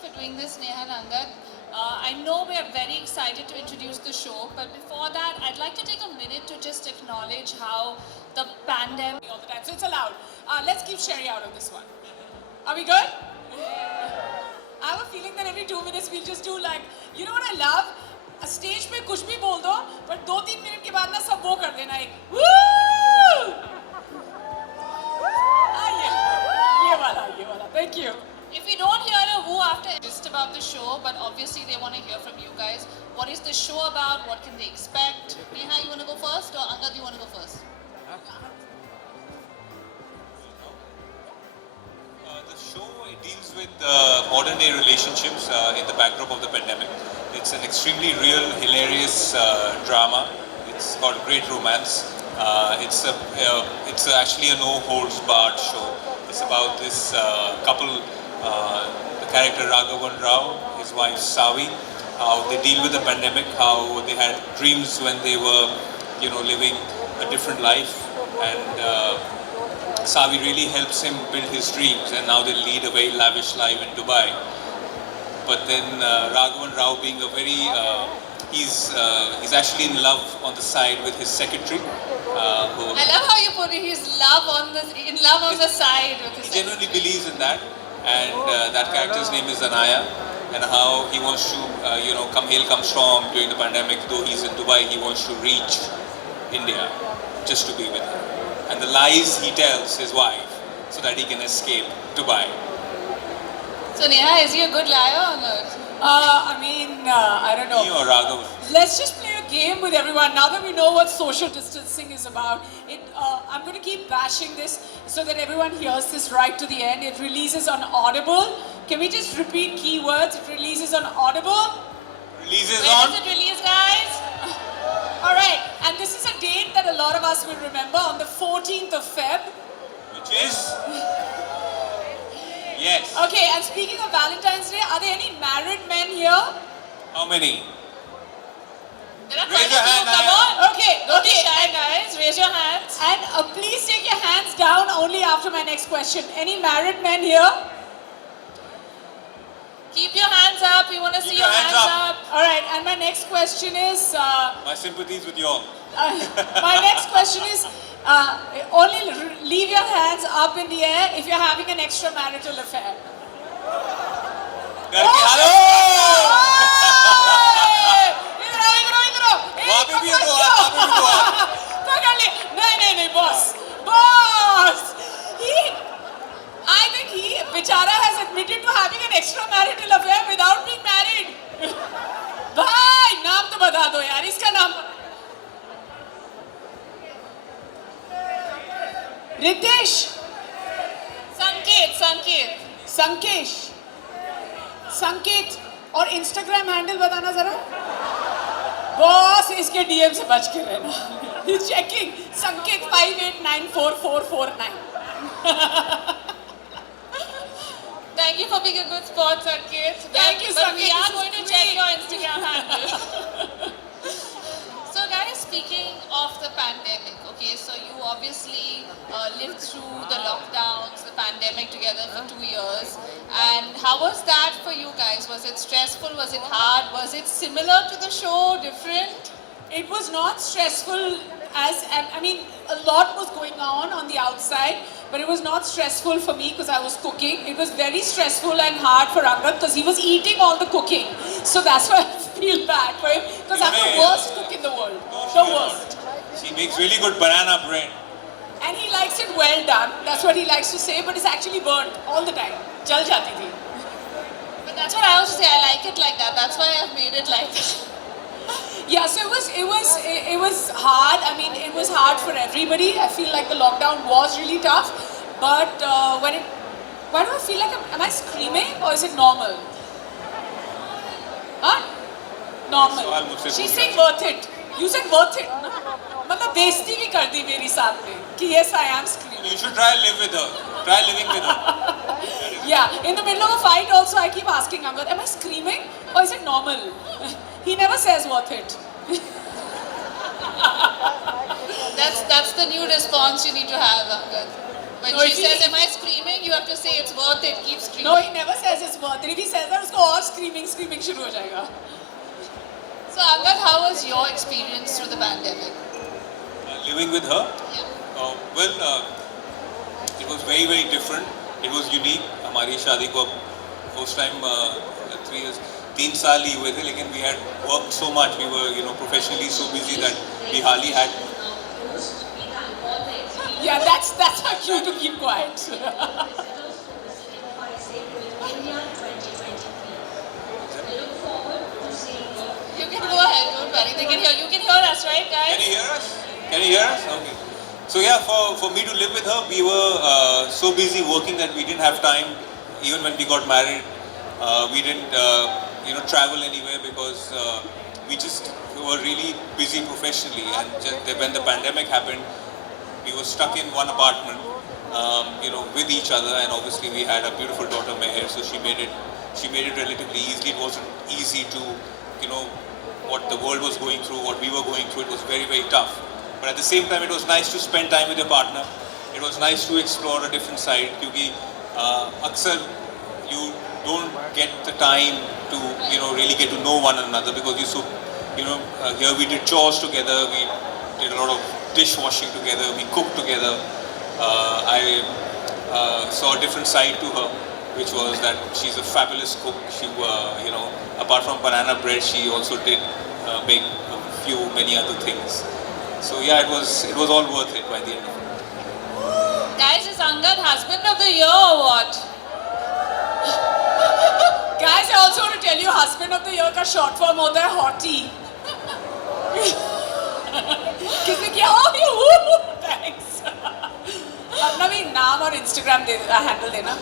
for doing this, Neha and Angad. I know we are very excited to introduce the show, but before that, I'd like to take a minute to just acknowledge how the pandemic all the time. So it's allowed. Let's keep Sherry out of this one. Are we good? I have a feeling that every 2 minutes we'll just do like, you know what I love? A stage पे कुछ भी बोल दो, but 2-3 minute के बाद ना सब वो कर देना एक woo! ये वाला. Thank you. If we don't hear a woo after just about the show, but obviously they want to hear from you guys. What is the show about? What can they expect? Neha, you want to go first, or Angad, you want to go first? The show deals with modern day relationships in the backdrop of the pandemic. It's an extremely real, hilarious drama. It's got great romance. It's actually a no holds barred show. It's about this couple, the character Raghavan Rao, his wife Savi, how they deal with the pandemic, how they had dreams when they were, living a different life, and Savi really helps him build his dreams, and now they lead a very lavish life in Dubai. But then Raghavan Rao, being a very, he's actually in love on the side with his secretary. I love how you put it. He's in love on the side with his He genuinely believes in that, and that character's name is Anaya, and how he wants to, come hail, come storm during the pandemic. Though he's in Dubai, he wants to reach India just to be with her. And the lies he tells his wife so that he can escape Dubai. So Neha, is he a good liar or not? I don't know. Me or Raghav? Let's just play a game with everyone. Now that we know what social distancing is about, I'm going to keep bashing this so that everyone hears this right to the end. It releases on Audible. Can we just repeat keywords? It releases on Audible. Releases When on? does it release, guys? All right. And this is a date that a lot of us will remember on the 14th of Feb. Which is? Yes. Okay, and speaking of Valentine's Day, are there any married men here? How many? There are Raise quite your a few. hand, Come Naya. on. Okay, Don't be shy, guys. Raise your hands. And please take your hands down only after my next question. Any married men here? Keep your hands up. We want to see Keep your hands up. All right, and my next question is, My sympathies with you all. my next question is, only leave your hands up in the air if you're having an extramarital affair. करके hello वहाँ पे भी है तो वहाँ पे भी तो पकड़ ले नहीं boss I think he Bichara has admitted to having an extramarital affair without being married. भाई नाम तो बता दो यार इसका नाम रितेश संकेत और इंस्टाग्राम हैंडल बताना जरा बॉस इसके डीएम से बच के रहना चेकिंग संकेत 58944449 Thank you for being a good sport, Sanket. Thank you, But we Sanket. are This going is to check great. your Instagram handle. So guys, speaking of the pandemic, okay, so you obviously lived through the lockdowns, the pandemic together for 2 years. And how was that for you guys? Was it stressful? Was it hard? Was it similar to the show? Different? It was not stressful a lot was going on the outside, but it was not stressful for me because I was cooking. It was very stressful and hard for Angad because he was eating all the cooking. So that's why I feel bad for him because I'm the worst cook in the world. The worst. She makes really good banana bread. And he likes it well done. That's what he likes to say, but it's actually burnt all the time. Jal jati thi. But that's what I also say. I like it like that. That's why I've made it like that. Yeah, so it was hard. I mean, it was hard for everybody. I feel like the lockdown was really tough. But why do I feel like am I screaming or is it normal? Huh? Normal. She's saying worth it. You said worth it. मतलब बेइज्जती भी कर दी मेरी साथ में कि yes I am screaming. You should try live with her. Try living with her. Yeah, in the middle of a fight also I keep asking Angad, am I screaming or is it normal? He never says worth it. That's the new response you need to have, Angad. When No, she if he- says, am I screaming? You have to say it's worth it. Keep screaming. No, he never says it's worth it. If he says that, उसको और screaming शुरू हो जाएगा. So Angad, how was your experience through the pandemic? Living with her, Yeah. it was very very different. It was unique. हमारी शादी को उस time 3 years 3 साल ही हुए थे, लेकिन we had worked so much. We were professionally so busy that we hardly had. Yeah, that's her cue to keep quiet. You can go ahead, don't worry. They can hear. You can hear us, right, guys? Can you hear us? Can you hear us? Okay. So yeah, for me to live with her, we were so busy working that we didn't have time. Even when we got married, we didn't travel anywhere because we just were really busy professionally. And when the pandemic happened, we were stuck in one apartment, with each other. And obviously, we had a beautiful daughter, Meher, so she made it relatively easy. It wasn't easy to, what the world was going through, what we were going through. It was very very tough. But at the same time, it was nice to spend time with your partner. It was nice to explore a different side. Because अक्सर you don't get the time to really get to know one another, because here we did chores together, we did a lot of dishwashing together, we cooked together. I saw a different side to her, which was that she's a fabulous cook. She apart from banana bread, she also did make many other things. So yeah, it was all worth it by the end of it. Guys, is Angad husband of the year or what? Guys, I also want to tell you, husband of the year का short form होता है hottie. किसने किया? Oh, you! Thanks. अपना भी नाम और Instagram handle देना.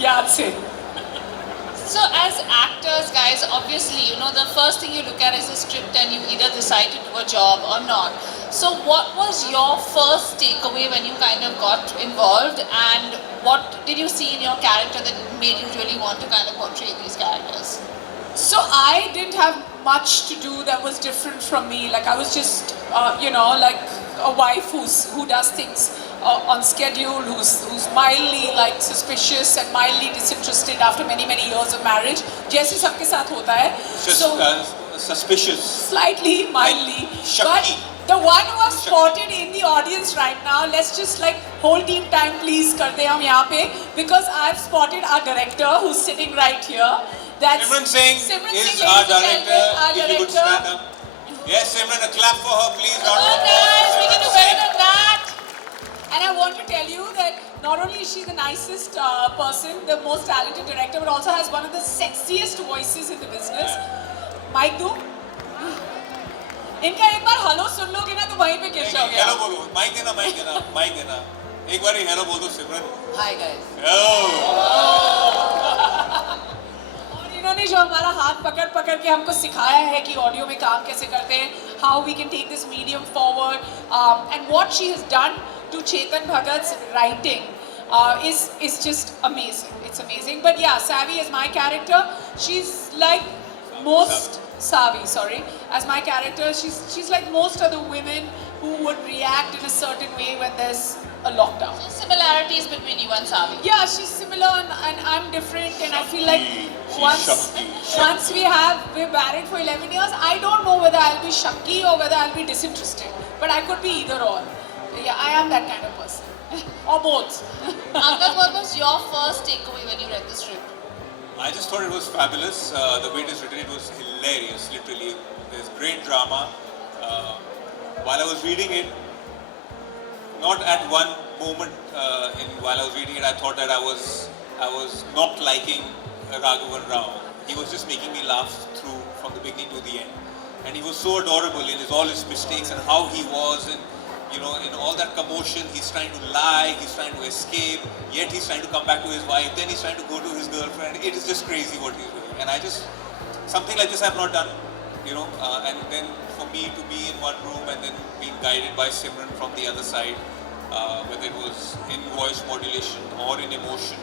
याद से. So as actors, guys, obviously, the first thing you look at is the script and you either decide to do a job or not. So what was your first takeaway when you kind of got involved, and what did you see in your character that made you really want to kind of portray these characters? So I didn't have much to do that was different from me. Like I was just, like a wife who does things on schedule, who's mildly like suspicious and mildly disinterested after many years of marriage. जैसे सबके साथ होता है. Just So suspicious. slightly, mildly. But the one who I've spotted in the audience right now, let's just like hold team time please कर दे हम यहाँ पे, because I've spotted our director who's sitting right here. That's Simran Singh is our director. If you could stand up. Yes, Simran, a clap for her, please. Come on, guys, we can do better than that. And I want to tell you that not only is she the nicest person, the most talented director, but also has one of the sexiest voices in the business. Mic do? इनका एक बार hello सुन लोगे ना तो वहीं पे गिर जाओगे. Hello बोलो, माइक देना. एक बार ही हेलो बोल दो सिमरन. Hi, guys. और इन्होंने जो हमारा हाथ पकड़ के हमको सिखाया है कि ऑडियो में काम कैसे करते हैं, how we can take this medium forward, and what she has done to Chetan Bhagat's writing is just amazing. It's amazing. But yeah, Savvy as my character, she's like most Savvy, sorry. As my character, she's like most of the women who would react in a certain way when there's a lockdown. Similarities between you and Savi. Yeah, she's similar and I'm different, and I feel like She's once we're married for 11 years, I don't know whether I'll be Shakti or whether I'll be disinterested. But I could be either or. Yeah, I am that kind of person. Or both. Angad, what was your first takeaway when you read the script? I just thought it was fabulous. The way it is written, it was hilarious, literally. There's great drama. While I was reading it, not at one moment while I was reading it, I thought that I was not liking Raghavan Rao. He was just making me laugh through from the beginning to the end. And he was so adorable in all his mistakes and how he was, and in all that commotion, he's trying to lie, he's trying to escape, yet he's trying to come back to his wife, then he's trying to go to his girlfriend. It is just crazy what he's doing. And something like this I've not done, and then for me to be in one room and then being guided by Simran from the other side, whether it was in voice modulation or in emotion,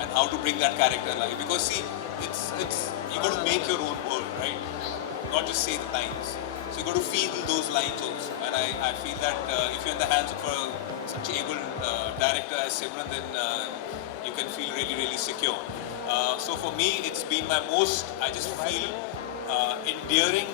and how to bring that character alive. Because see, it's you got to make your own world, right? Not just say the lines. So you got to feel those lines also. And I feel that if you're in the hands of a such able director as Simran, then you can feel really, really secure. So for me, it's been my most, I just feel endearing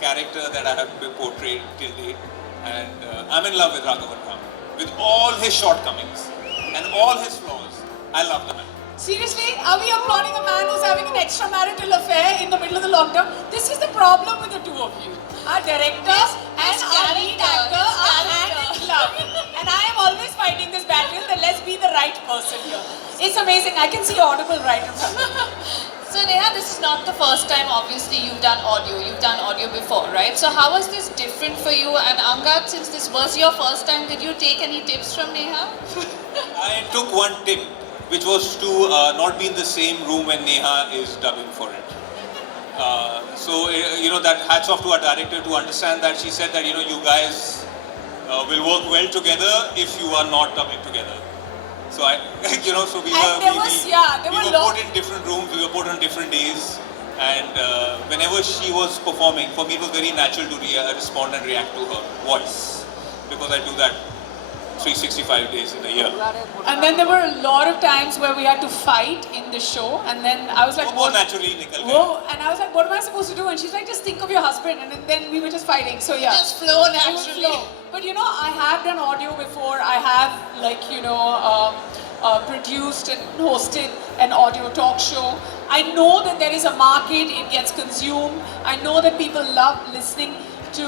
character that I have been portrayed till date. And I'm in love with Raghavan Ram. With all his shortcomings and all his flaws, I love the man. Seriously, are we applauding a man who's having an extramarital affair in the middle of the lockdown? This is the problem with the two of you. Our director and our lead actor are hand in glove. And I am always fighting this battle that let's be the right person here. It's amazing. I can see Audible right in front of me. So Neha, this is not the first time obviously you've done audio. You've done audio before, right? So how was this different for you? And Angad, since this was your first time, did you take any tips from Neha? I took one tip, which was to not be in the same room when Neha is dubbing for it. That hats off to our director to understand that. She said that, you guys will work well together if you are not dubbing together. So so we were put in different rooms, we were put on different days, and whenever she was performing, for me it was very natural to respond and react to her voice, because I do that 365 days in a year. And then there were a lot of times where we had to fight in the show, and then I was like, what? Naturally, and I was like, what am I supposed to do? And she's like, just think of your husband, and then we were just fighting. So yeah, just flow naturally. But I have done audio before. I have produced and hosted an audio talk show. I know that there is a market, it gets consumed. I know that people love listening to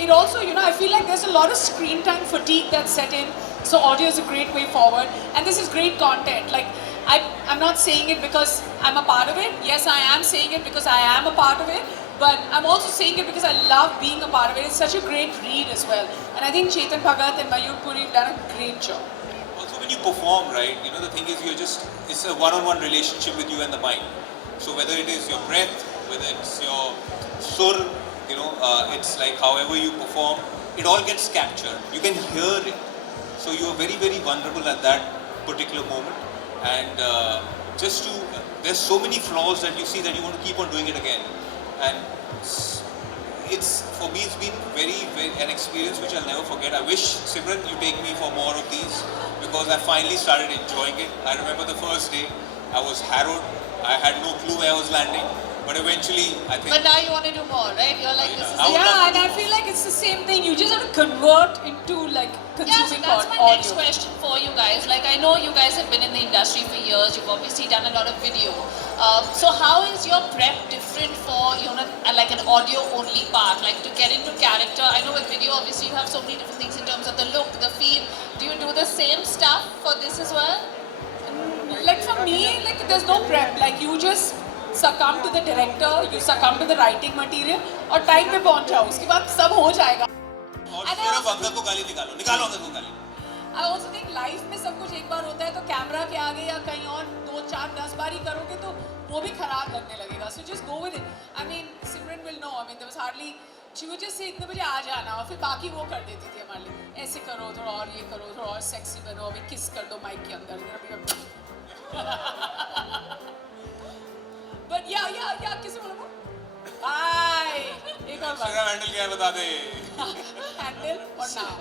it also, I feel like there's a lot of screen time fatigue that's set in. So audio is a great way forward. And this is great content. Like, I'm not saying it because I'm a part of it. Yes, I am saying it because I am a part of it. But I'm also saying it because I love being a part of it. It's such a great read as well. And I think Chetan Bhagat and Mayur Puri have done a great job. Also when you perform, right, the thing is it's a one-on-one relationship with you and the mind. So whether it is your breath, whether it's your sur, it's like however you perform, it all gets captured. You can hear it. So you are very, very vulnerable at that particular moment. And there's so many flaws that you see that you want to keep on doing it again. And for me, it's been very, very an experience which I'll never forget. I wish, Simran, you take me for more of these, because I finally started enjoying it. I remember the first day, I was harrowed. I had no clue where I was landing. But eventually, I think... But now you want to do more, right? You're like, this is... Yeah, and I feel like it's the same thing. You just have to convert into, consuming so that's my audio. next question for you guys. Like, I know you guys have been in the industry for years. You've obviously done a lot of video. So how is your prep different for, like an audio-only part? Like, to get into character? I know with video, obviously, you have so many different things in terms of the look, the feel. Do you do the same stuff for this as well? Like, for me, there's no prep. Like, you just succumb to the director, you succumb to the writing material, और time पे पहुंच जाओ, उसके बाद सब हो जाएगा. और सिर्फ अंगद को गाली निकालो अंगद को गाली. I also think life में सब कुछ एक बार होता है, तो कैमरा के आगे या कहीं और 2, 4, 10 बार ही करोगे तो वो भी खराब लगने लगेगा. So just go with it. I mean, Simran will know. I mean, there was hardly. She would just say इतने बजे आ जाना, और फिर बाकी वो कर देती थी हमारे लिए. ऐसे करो, थोड़ा और ये करो, थोड़ा और सेक्सी बनो, अभी किस कर दो माइक के अंदर. But yeah, किसे बोलो? Bye. एक और बार. मेरा हैंडल क्या है बता दे. Handle or now?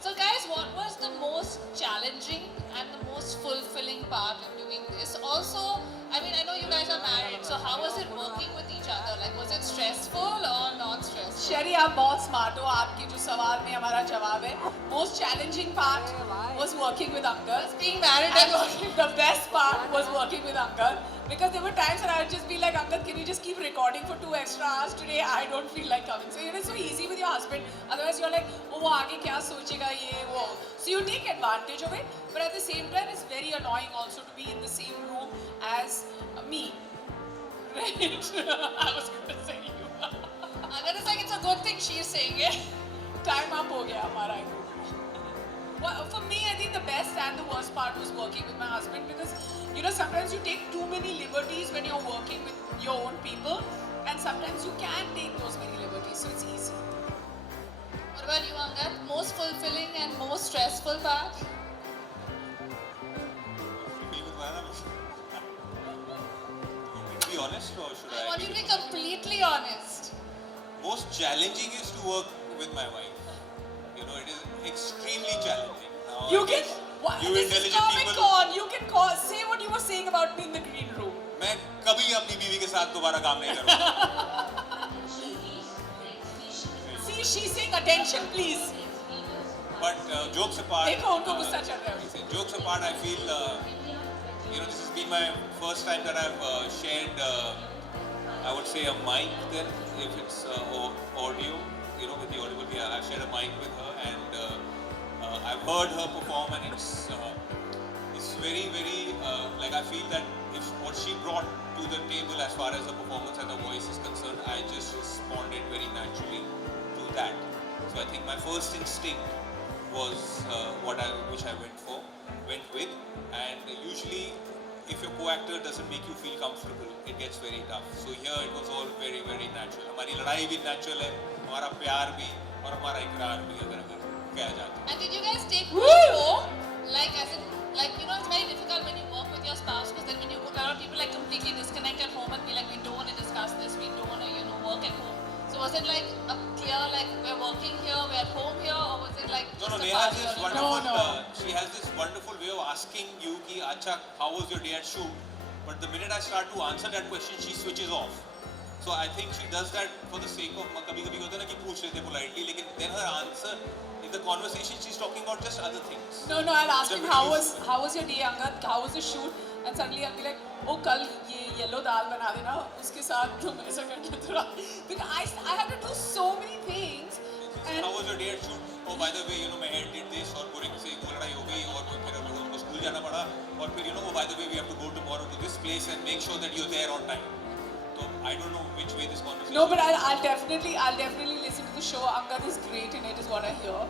So guys, what was the most challenging and the most fulfilling part of doing this? Also, I mean, I know you guys are married, so how was it working with each other? Like, was it stressful or not stressful? शरी, आप बहुत smart हो. आपके जो सवाल में हमारा जवाब है. Most challenging part was working with Angad. Being married and working. The best part was working with Angad. Because there were times when I would just be like, Angad, can you just keep recording for 2 extra hours today? I don't feel like coming. So it's so easy with your husband. Otherwise you're like, oh, वो आगे क्या सोचेगा ये वो. So you take advantage of it. But at the same time, it's very annoying also to be in the same room as me. Right? I was going to say you. Angad is like, it's a good thing she's saying it. Time up हो गया हमारा. Well, for me, I think the best and the worst part was working with my husband, because sometimes you take too many liberties when you're working with your own people, and sometimes you can take those many liberties, so it's easy. What about you, Angad? Most fulfilling and most stressful part? To be honest, or should I? I want you to be completely honest. Most challenging is to work with my wife. extremely challenging. Now, You I can. guess What, you this is intelligent Comic people. Con. You can call, say what you were saying about me in the green room. मैं कभी अपनी बीवी के साथ दोबारा काम नहीं करूँगा. See, she's saying attention, please. But jokes apart, देखो उनको गुस्सा चल रहा है. jokes apart, I feel this has been my first time that I've shared, I would say, a mic. Then, if it's audio, with the audible, yeah, I've shared a mic with her, and I've heard her perform, and it's very, very like I feel that if what she brought to the table as far as the performance and the voice is concerned, I just responded very naturally to that. So I think my first instinct was which I went with, and usually if your co-actor doesn't make you feel comfortable, it gets very tough. So here it was all very, very natural. हमारी लड़ाई भी natural है, हमारा प्यार भी और हमारा इकरार भी अगर कहा जाता है. And did you guys take it home? Like, as in, it's very difficult when you work with your spouse, because then when you go, a lot of people completely disconnect at home and be like, we don't want to discuss this, we don't want to, work at home. So was it like a clear, we're working here, we're at home here, or was it like just No, a Neha has party this all wonderful, around? she has this wonderful way of asking you ki, Acha, how was your day at shoot? But the minute I start to answer that question, she switches off. So I think she does that for the sake of, कभी-कभी होता है ना कि पूछ लेते politely, लेकिन then her answer, in the conversation, she's talking about just other things. No, I'll ask Which him are very how was your day, Angad? How was the shoot? And suddenly I'll be like, oh, कल ये yellow दाल बना देना, उसके साथ जो मैंने ऐसा करना थोड़ा. Because I have to do so many things. And How was your day at shoot? Oh, by the way, my head did this, और पूरे से एक लड़ाई हो गई, और फिर हम लोगों को स्कूल जाना पड़ा, और फिर oh, by the way, we have to go tomorrow to this place and make sure that you're there on time. So I don't know which way this conversation. no, but I'll definitely listen to the show. Angad is great in it, is what I hear.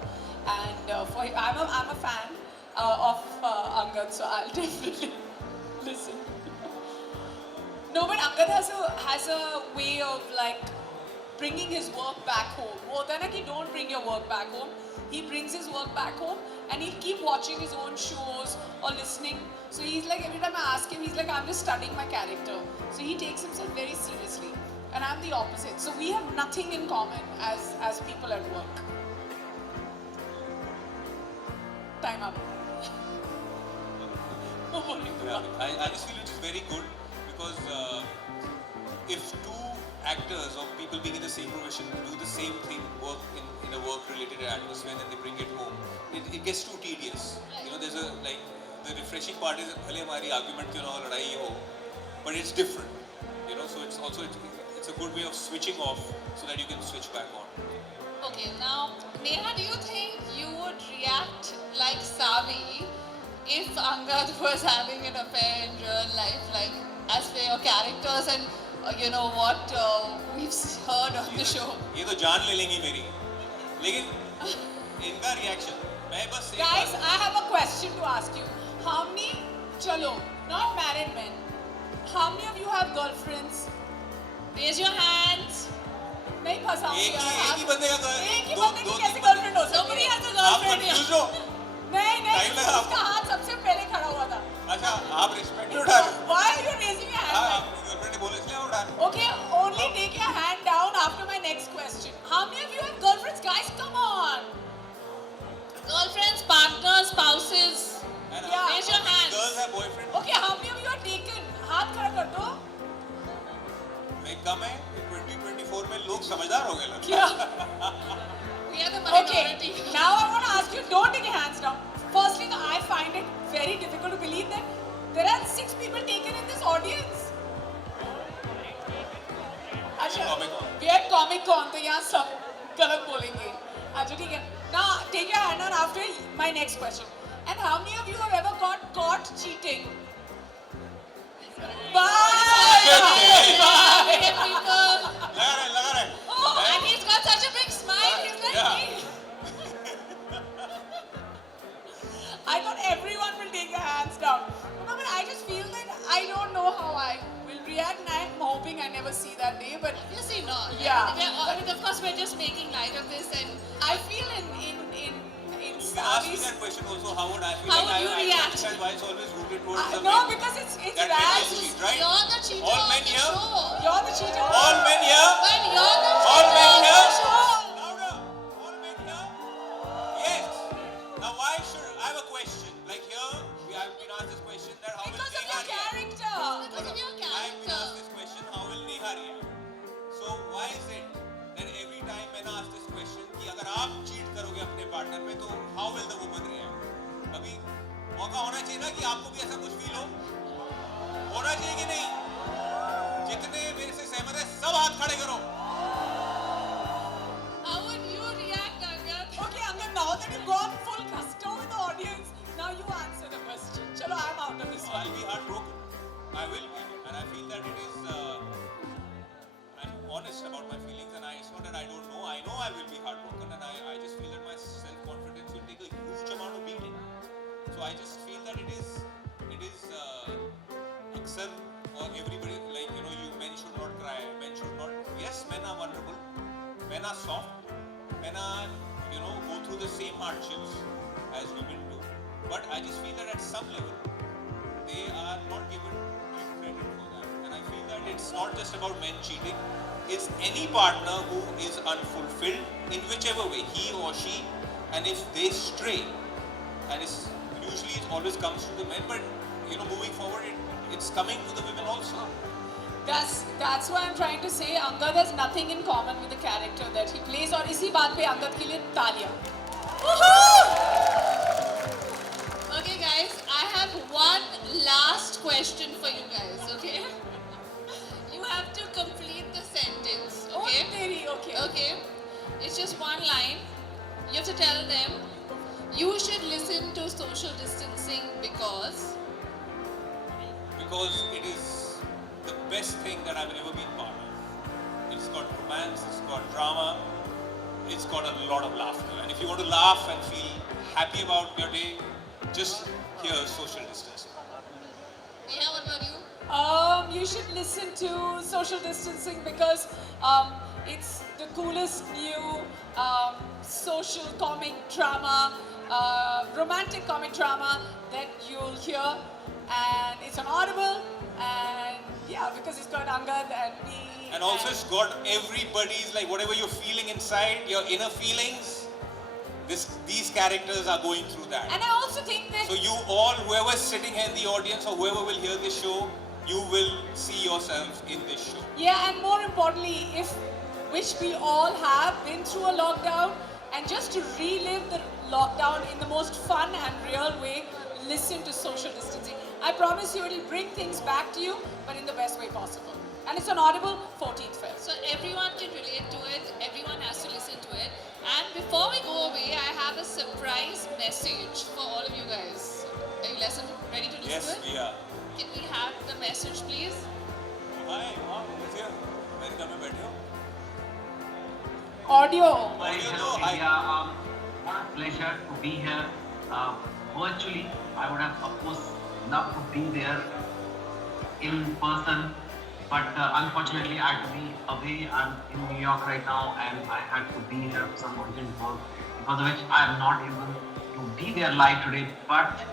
And I'm a fan of Angad, so I'll definitely listen. No, but Angad has a way of bringing his work back home. वो होता है ना कि don't bring your work back home. He brings his work back home and he'll keep watching his own shows or listening. So he's like, every time I ask him, he's like, I'm just studying my character. So he takes himself very seriously. And I'm the opposite. So we have nothing in common as people at work. Time up. I just feel it is very good because if two actors or people being in the same profession do the same thing, work in a work-related atmosphere, and then they bring it home, it gets too tedious. There's the refreshing part is भले हमारी argument क्यों ना हो, लड़ाई हो, but it's different. So it's also it's a good way of switching off so that you can switch back on. Okay, now, Neha, do you think you would react like Savi if Angad was having an affair in real life, as per your characters and what we've heard on the show? ये तो जान ले लेंगी मेरी, लेकिन इनका reaction, मैं बस Guys, I have a question to ask you. How many, not married men, how many of you have girlfriends? Raise your hands. नहीं फंसाऊंगी एक ही बंदे का एक ही बंदे की कैसे girlfriend हो सकती Nobody है? has a आप girlfriend here. confused हो? नहीं Time लगा उसका हाथ सबसे पहले खड़ा हुआ था. अच्छा, आप respect नहीं उठा रहे? Why are you raising your hand? हाँ, आपकी girlfriend ने बोला इसलिए उठा रहे? Okay, only take your hand down after my next question. How many of you have girlfriends? Guys, come on. Girlfriends, partners, spouses. And Yeah. Raise your how many hands. girls have boyfriend? Okay, how many of you are taken? हाथ खड़ा कर दो. मैं कम है, 2024 में लोग समझदार हो गए लगता है. क्या? We are the Okay, minority. now I want to ask you, don't take your hands down. Firstly, I find it very difficult to believe that there are 6 people taken in this audience. अच्छा, Comic-Con. we are Comic-Con, तो यहाँ सब गलत बोलेंगे. अच्छा ठीक है. Now take your hand on after my next question. And how many of you have ever got caught cheating? Bye. Bye, people. लगा रहे. Oh, and he's got such a big smile. He's like Yeah. me. I thought everyone will take their hands down. No, but I just feel that I don't know how I will react, and I'm hoping I never see that day. But Obviously not. Yeah. I mean, of course, we're just making light of this, and I feel in You can ask me Savi's. that question also. How would I feel? How Like would you I react? understand why it's always rooted towards the No, men. because it's That men Raz. will cheat, right? you're the cheater All on men the here? show. You're the cheater. All men here? But you're the All cheater men on the here? show. Louder. All men here? Yes. I have a question. Like here, we have been asked this question that how Because will of Neha your react? character. Because of your I have been character. asked this question, how will Neha react? So why is it that every time मैंने asked this question कि अगर आप cheat करोगे अपने partner पे तो how will the woman react? कभी मौका होना चाहिए ना कि आपको भी ऐसा कुछ feel हो? होना चाहिए कि नहीं? जितने मेरे से सहमत है सब हाथ खड़े करो. How would you react, Angad? Okay, Angad, now that you've gone full gusto with the audience, now you answer the question. Chalo, I'm out of this one. I'll be heartbroken. I will be, and I feel that it is. I'm honest about my feelings, and it's not that I don't know. I know I will be heartbroken, and I just feel that my self-confidence will take a huge amount of beating. So I just feel that it is. Aksar or everybody, like men should not cry. Men should not. Yes, men are vulnerable. Men are soft. Men are go through the same hardships as women do. But I just feel that at some level they are not given due credit for that. And I feel that it's not just about men cheating. It's any partner who is unfulfilled in whichever way, he or she, and if they stray, and it always comes to the men, but moving forward it's coming to the women also. That's why I'm trying to say Angad has nothing in common with the character that he plays. और इसी बात पे Angad के लिए तालियां. Okay, guys, I have one last question for you guys, okay? You have to complete the sentence, okay? Oh, तेरी, okay. Okay. It's just one line. You have to tell them you should listen to social distancing because it is the best thing that I've ever been part of. It's got romance, it's got drama, it's got a lot of laughter. And if you want to laugh and feel happy about your day, just hear social distancing. Neha, what about you? You should listen to social distancing because it's the coolest new social comic drama, romantic comic drama that you'll hear, and it's on Audible, and yeah, because it's got Angad and me. And also it's got everybody's, like whatever you're feeling inside, your inner feelings, these characters are going through that. And I also think that So you all, whoever's sitting here in the audience or whoever will hear this show, you will see yourself in this show. yeah, and more importantly, which we all have been through a lockdown, and just to relive the lockdown in the most fun and real way, listen to social distancing. I promise you it'll bring things back to you, but in the best way possible. And it's on Audible, 14th Feb. So everyone can relate to it, everyone has to listen to it. And before we go away, I have a surprise message for all of you guys. Are you ready to listen Yes, to it? we are. Can we have the message, please? Hi, who's here? America में बैठे हो? Audio. Hi, Audio hello to- hi. India. What a pleasure to be here. Virtually, I would have of course loved to be there in person, but unfortunately I had to be away. I'm in New York right now, and I had to be here for some urgent work, because of which I am not able to be there live today. But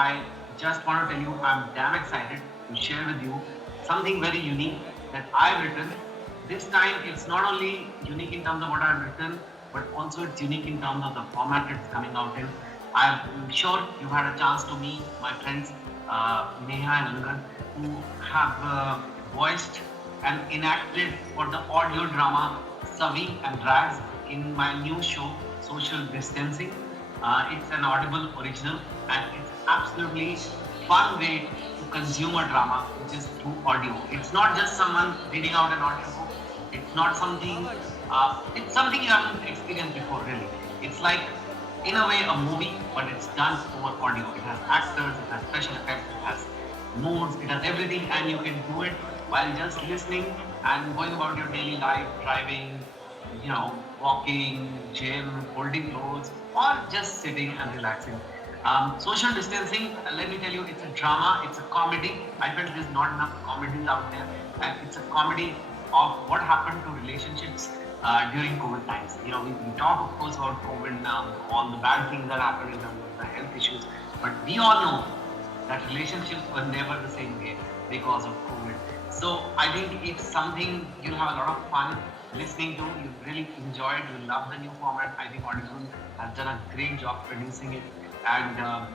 I just want to tell you, I'm damn excited to share with you something very unique that I've written. This time it's not only unique in terms of what I've written, but also it's unique in terms of the format it's coming out in. I'm sure you've had a chance to meet my friends Neha and Angad, who have voiced and enacted for the audio drama Savi and Drags in my new show Social Distancing. It's an Audible original, and it's absolutely fun way to consume a drama, which is through audio. It's not just someone reading out an audio book. It's not something. It's something you haven't experienced before, really. It's like, in a way, a movie, but it's done over audio. It has actors, it has special effects, it has moods, it has everything, and you can do it while just listening and going about your daily life, driving, walking, gym, holding clothes, or just sitting and relaxing. Social distancing, let me tell you, it's a drama, it's a comedy. I felt there's not enough comedies out there, and it's a comedy of what happened to relationships during COVID times. We talk, of course, about COVID now, all the bad things that happened in terms of the health issues, but we all know that relationships were never the same way because of COVID. So I think it's something you'll have a lot of fun listening to. You really enjoy it. You love the new format. I think Audible has done a great job producing it, and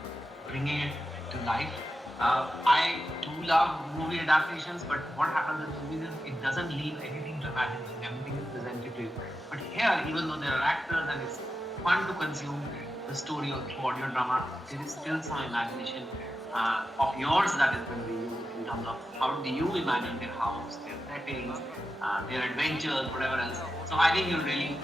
bringing it to life. I do love movie adaptations, but what happens in movies is it doesn't leave anything to imagination. Everything is presented to you. But here, even though there are actors and it's fun to consume the story of audio drama, there is still some imagination of yours that is going to be used in terms of how do you imagine their house, their settings, their adventures, whatever else. So I think you'll really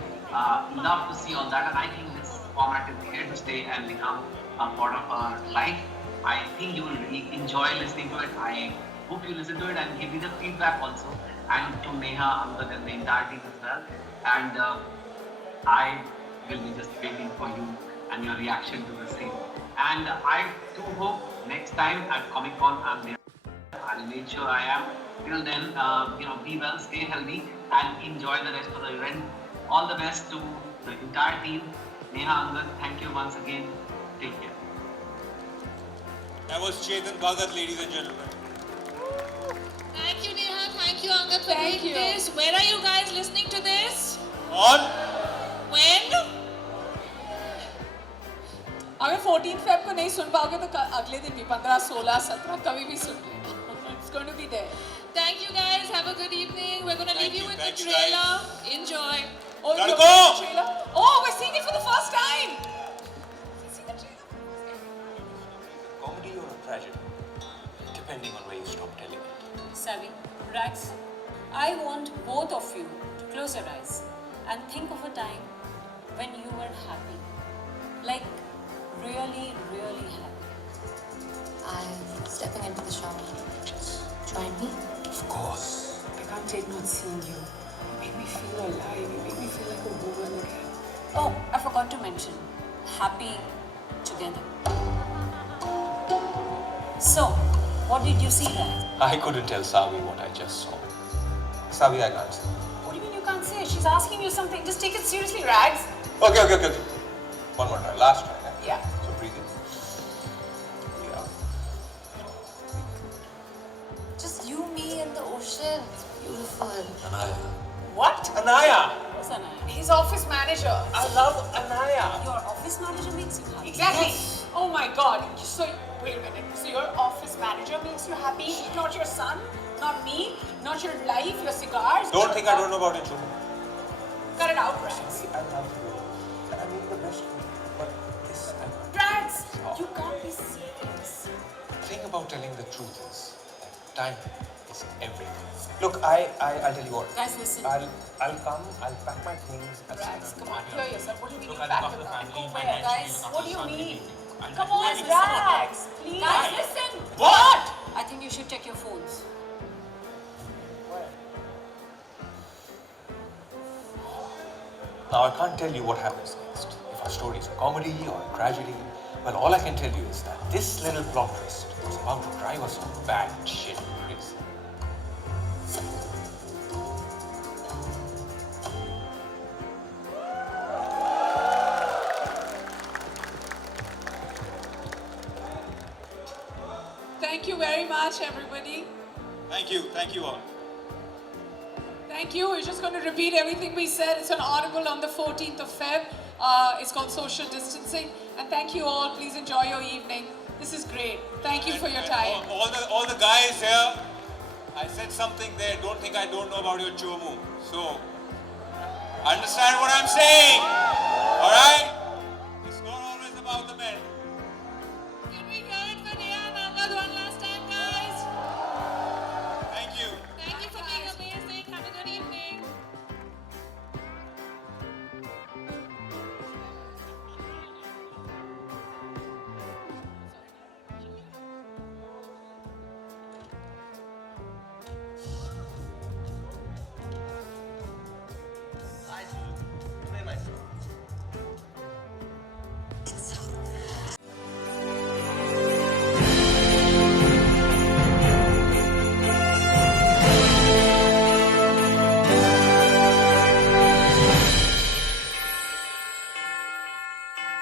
love to see all that, and I think this format is here to stay and become a part of our life. I think you will really enjoy listening to it. I hope you listen to it and give me the feedback also, and to Neha, Angad, and the entire team as well. And I will be just waiting for you and your reaction to the same. And I do hope next time at Comic Con I'm there. I'll make sure I am. Till then, be well, stay healthy, and enjoy the rest of the event. All the best to the entire team. Neha, Angad, thank you once again. Take care. That was Chetan Bhagat, ladies and gentlemen. Thank you, Neha. Thank you, Angad, for Thank doing you. this. Where are you guys listening to this? On When? अगर 14 Feb को नहीं सुन पाओगे तो अगले दिन भी 15, 16, 17 कभी भी सुन लेना. It's going to be there. Thank you guys. Have a good evening. We're going to leave you with the Thank you, trailer. Enjoy. Oh, Gotta you're go! watching the trailer? Oh, we're seeing it for the first time. We're seeing the trailer. comedy or a tragedy, depending on where you stop telling it. Savi, Rax, I want both of you to close your eyes and think of a time when you were happy. Like, really, really happy. I'm stepping into the shower. Join me? Of course. I can't take not seeing you. You make me feel alive. You make me feel like a woman again. Oh, I forgot to mention, happy together. So, what did you see, Rax? I couldn't tell Savi what I just saw. Savi, I can't say. What do you mean you can't say? She's asking you something. Just take it seriously, Rags. Okay. One more try. Last try. Yeah. So breathe in. Breathe out. Just you, me, and the ocean. It's beautiful. Anaya. What? Anaya! What's that? His office manager. I love Anaya. Your office manager makes you happy. Exactly. Oh my God. So, wait a minute. So your office manager makes you happy? Not your son? Not me? Not your life? Your cigars? Don't think I don't know about it, Chubu. Cut it out, Rags. I love you. And I mean the best for you. But this time, Rags, you can't be serious. the thing about telling the truth is that time is everything. Look, I'll tell you what. Guys, listen. I'll come, I'll pack my things. Rags, come on, hear yourself. What do you mean Look, you I back look with after the that? family, Go where, financially, guys? look What do after you the mean? family. Come on, Guys, Rags, please. Guys, listen. What? I think you should check your phones. Now, I can't tell you what happens next. If our story is a comedy or a tragedy, well, all I can tell you is that this little plot twist is about to drive us all bad shit crazy. Thank you very much, everybody. Thank you all. Thank you. We're just going to repeat everything we said. It's an audible on the 14th of Feb. It's called Social Distancing. And thank you all. Please enjoy your evening. This is great. Thank you for your time. All the guys here, I said something there. Don't think I don't know about your chomu. So, understand what I'm saying. All right?